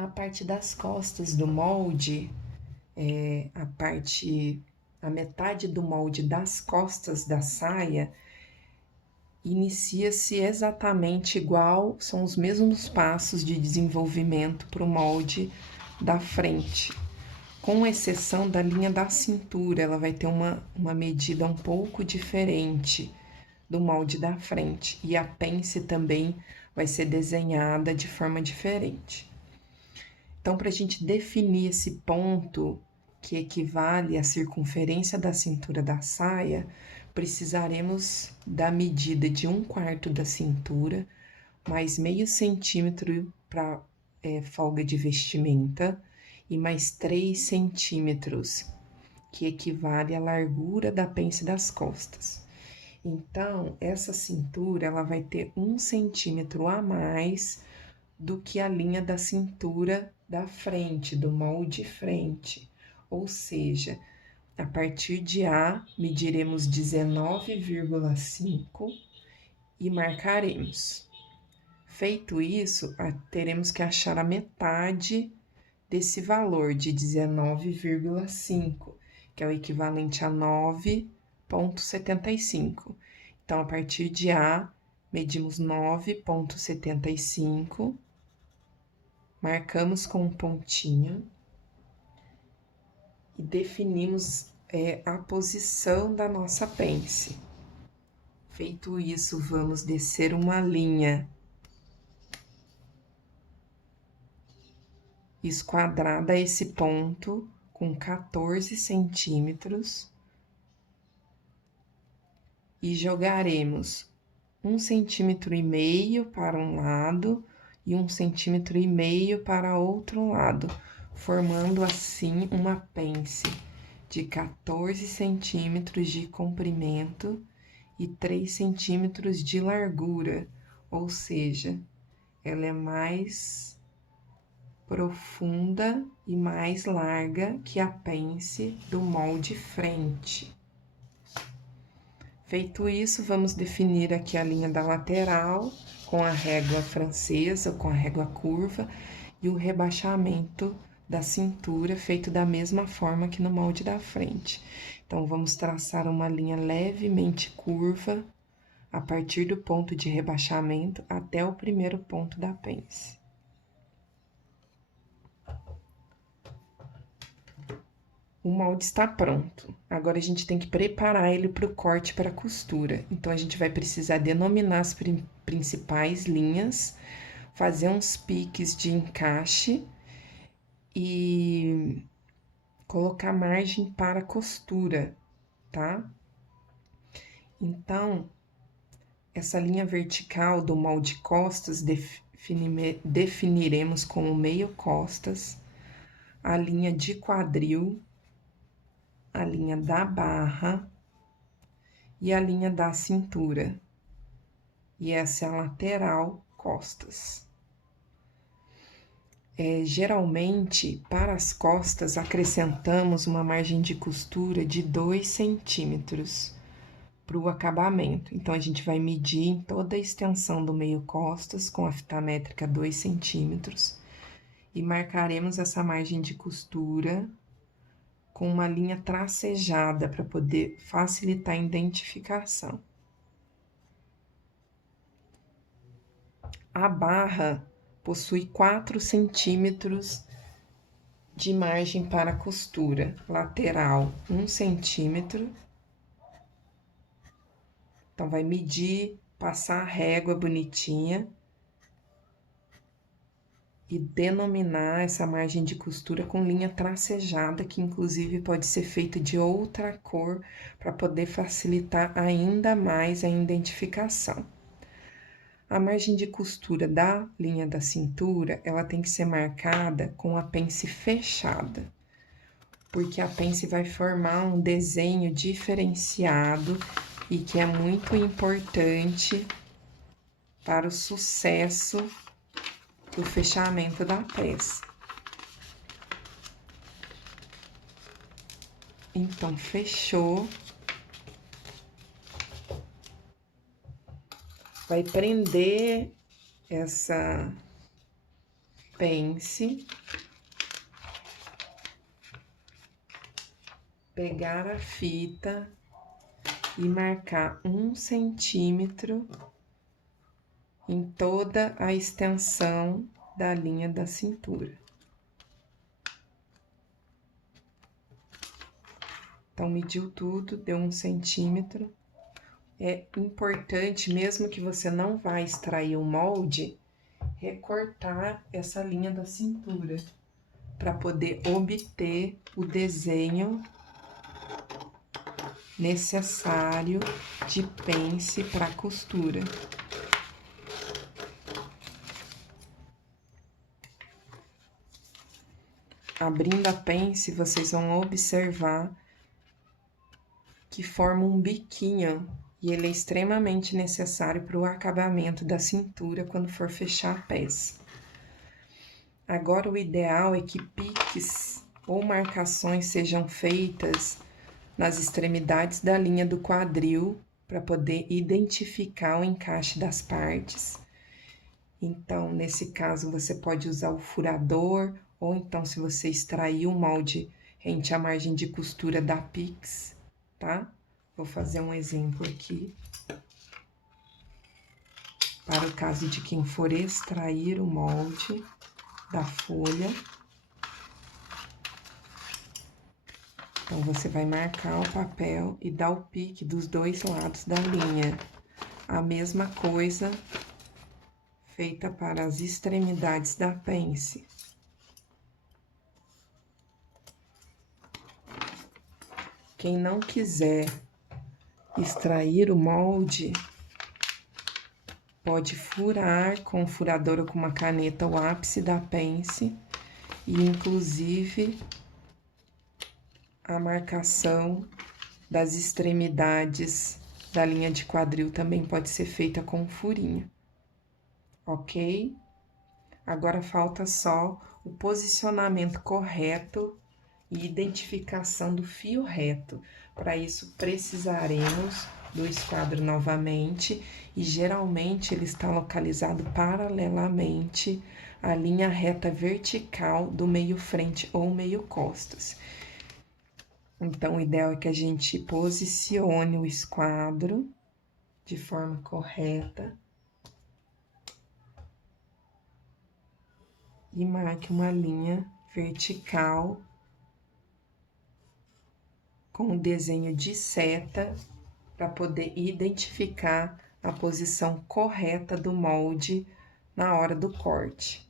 A parte das costas do molde, a metade do molde das costas da saia, inicia-se exatamente igual, são os mesmos passos de desenvolvimento para o molde da frente, com exceção da linha da cintura, ela vai ter uma medida um pouco diferente do molde da frente, e a pence também vai ser desenhada de forma diferente. Então, para a gente definir esse ponto que equivale à circunferência da cintura da saia, precisaremos da medida de 1/4 da cintura, mais meio centímetro para folga de vestimenta e mais 3 centímetros, que equivale à largura da pence das costas. Então, essa cintura ela vai ter 1 centímetro a mais do que a linha da cintura da frente, do molde frente. Ou seja, a partir de A, mediremos 19,5 e marcaremos. Feito isso, teremos que achar a metade desse valor de 19,5, que é o equivalente a 9,75. Então, a partir de A, medimos 9,75, marcamos com um pontinho e definimos a posição da nossa pence. Feito isso, vamos descer uma linha esquadrada a esse ponto com 14 centímetros e jogaremos 1,5 centímetro para um lado e 1,5 centímetro para outro lado, formando assim uma pence de 14 centímetros de comprimento e 3 centímetros de largura, ou seja, ela é mais profunda e mais larga que a pence do molde frente. Feito isso, vamos definir aqui a linha da lateral com a régua francesa, com a régua curva, e o rebaixamento da cintura feito da mesma forma que no molde da frente. Então, vamos traçar uma linha levemente curva a partir do ponto de rebaixamento até o primeiro ponto da pence. O molde está pronto. Agora, a gente tem que preparar ele para o corte para a costura. Então, a gente vai precisar denominar as principais linhas, fazer uns piques de encaixe e colocar margem para costura, tá? Então, essa linha vertical do molde costas definiremos como meio costas, a linha de quadril, a linha da barra e a linha da cintura. E essa é a lateral costas. Geralmente, para as costas, acrescentamos uma margem de costura de 2 centímetros para o acabamento. Então, a gente vai medir em toda a extensão do meio costas com a fita métrica 2 centímetros e marcaremos essa margem de costura com uma linha tracejada para poder facilitar a identificação. A barra possui 4 centímetros de margem para costura, lateral 1 centímetro. Então, vai medir, passar a régua bonitinha e denominar essa margem de costura com linha tracejada, que inclusive pode ser feita de outra cor para poder facilitar ainda mais a identificação. A margem de costura da linha da cintura, ela tem que ser marcada com a pence fechada, porque a pence vai formar um desenho diferenciado e que é muito importante para o sucesso do fechamento da peça. Então, fechou. Vai prender pence, pegar a fita e marcar 1 centímetro em toda a extensão da linha da cintura. Então, mediu tudo, deu 1 centímetro. É importante, mesmo que você não vá extrair o molde, recortar essa linha da cintura, para poder obter o desenho necessário de pence para costura. Abrindo a pence, vocês vão observar que forma um biquinho, e ele é extremamente necessário para o acabamento da cintura quando for fechar a peça. Agora, o ideal é que piques ou marcações sejam feitas nas extremidades da linha do quadril, para poder identificar o encaixe das partes. Então, nesse caso, você pode usar o furador, ou então, se você extrair o molde rente à margem de costura da Pix, tá? Vou fazer um exemplo aqui. Para o caso de quem for extrair o molde da folha. Então, você vai marcar o papel e dar o pique dos 2 lados da linha. A mesma coisa feita para as extremidades da pence. Quem não quiser extrair o molde, pode furar com o furador ou com uma caneta o ápice da pence e, inclusive, a marcação das extremidades da linha de quadril também pode ser feita com um furinho, ok? Agora, falta só o posicionamento correto e identificação do fio reto. Para isso, precisaremos do esquadro novamente, e geralmente ele está localizado paralelamente à linha reta vertical do meio frente ou meio costas. Então, o ideal é que a gente posicione o esquadro de forma correta e marque uma linha vertical com o desenho de seta para poder identificar a posição correta do molde na hora do corte.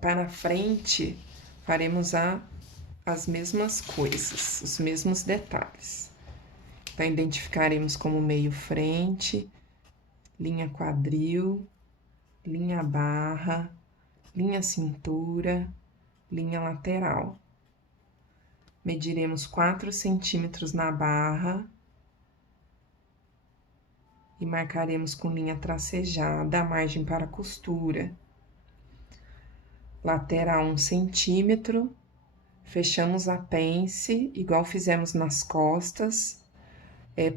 Para frente, faremos as mesmas coisas, os mesmos detalhes. Então, identificaremos como meio frente, linha quadril, linha barra, linha cintura, linha lateral. Mediremos 4 centímetros na barra e marcaremos com linha tracejada a margem para a costura. Lateral 1 centímetro, fechamos a pence, igual fizemos nas costas,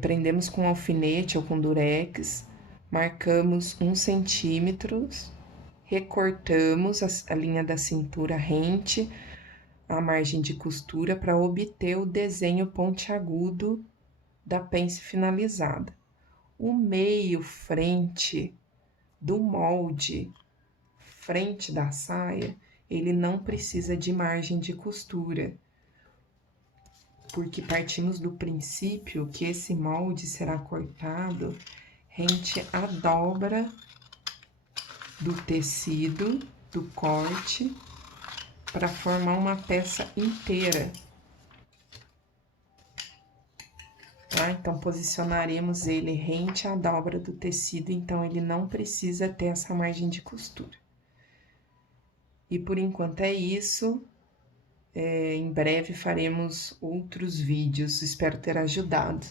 prendemos com alfinete ou com durex, marcamos 1 centímetro, recortamos a linha da cintura rente a margem de costura para obter o desenho pontiagudo da pence finalizada. O meio frente do molde, frente da saia, ele não precisa de margem de costura, porque partimos do princípio que esse molde será cortado rente à dobra do tecido do corte, para formar uma peça inteira. Tá? Então, posicionaremos ele rente à dobra do tecido, então ele não precisa ter essa margem de costura. E por enquanto é isso. Em breve faremos outros vídeos, espero ter ajudado.